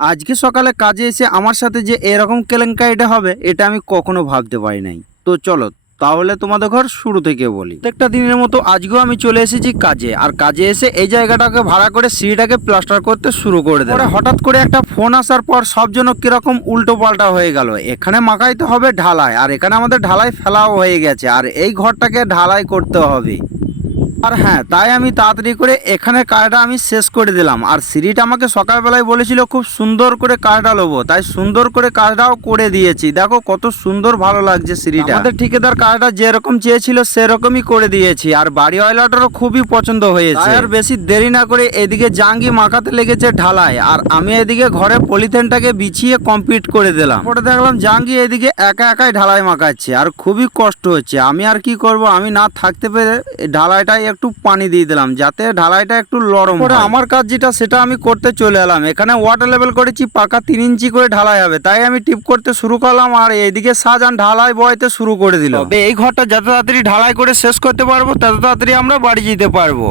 আজকে সকালে কাজে এসে আমার সাথে যে এরকম কেলেঙ্কারিটা হবে এটা আমি কখনো ভাবতে পারি নাই। তো চলো তাহলে তোমাদের ঘর শুরু থেকে বলি। প্রত্যেকটা দিনের মতো আজকেও আমি চলে এসেছি কাজে, আর কাজে এসে এই জায়গাটাকে ভাড়া করে সিঁড়িটাকে প্লাস্টার করতে শুরু করে দেয়। হঠাৎ করে একটা ফোন আসার পর সব যেন কিরকম উল্টো পাল্টা হয়ে গেল। এখানে মাখাইতে হবে ঢালাই, আর এখানে আমাদের ঢালাই ফেলাও হয়ে গেছে, আর এই ঘরটাকে ঢালাই করতে হবে। আর হ্যাঁ, তাই আমি তাড়াতাড়ি করে এখানে কাজটা আমি শেষ করে দিলাম। আর সিঁড়িটা আমাকে সকালবেলায় বলেছিল খুব সুন্দর করে কাজটা নেবো, তাই সুন্দর করে কাজটাও করে দিয়েছি। দেখো কত সুন্দর ভালো লাগছে সিঁড়িটা। আমাদের ঠিকাদার কাজটা যেরকম চেয়েছিল সেরকমই করে দিয়েছি, আর বাড়িওয়ালাটারও খুবই পছন্দ হয়েছে। আর বেশি দেরি না করে এদিকে জাঙ্গি মাখাতে লেগেছে ঢালাই, আর আমি এদিকে ঘরে পলিথিনটাকে বিছিয়ে কমপ্লিট করে দিলাম। পরে দেখলাম জাঙ্গি এদিকে একা একাই ঢালাই মাখাচ্ছে, আর খুবই কষ্ট হচ্ছে। আমি আর কি করব, আমি না থাকতে পেরে ঢালাইটাই একটু পানি দিয়ে দিলাম যাতে ঢালাইটা একটু নরম হয়। আমার কাজ যেটা সেটা আমি করতে চলে এলাম। এখানে ওয়াটার লেভেল করেছি পাকা 3 ইঞ্চি করে ঢালাই হবে, তাই আমি টিপ করতে শুরু করলাম। আর এইদিকে শাহজাহান ঢালাই বইতে শুরু করে দিল। এই ঘরটা যত তাড়াতাড়ি ঢালাই করে শেষ করতে পারবো তত তাড়াতাড়ি আমরা বাড়ি যেতে পারবো।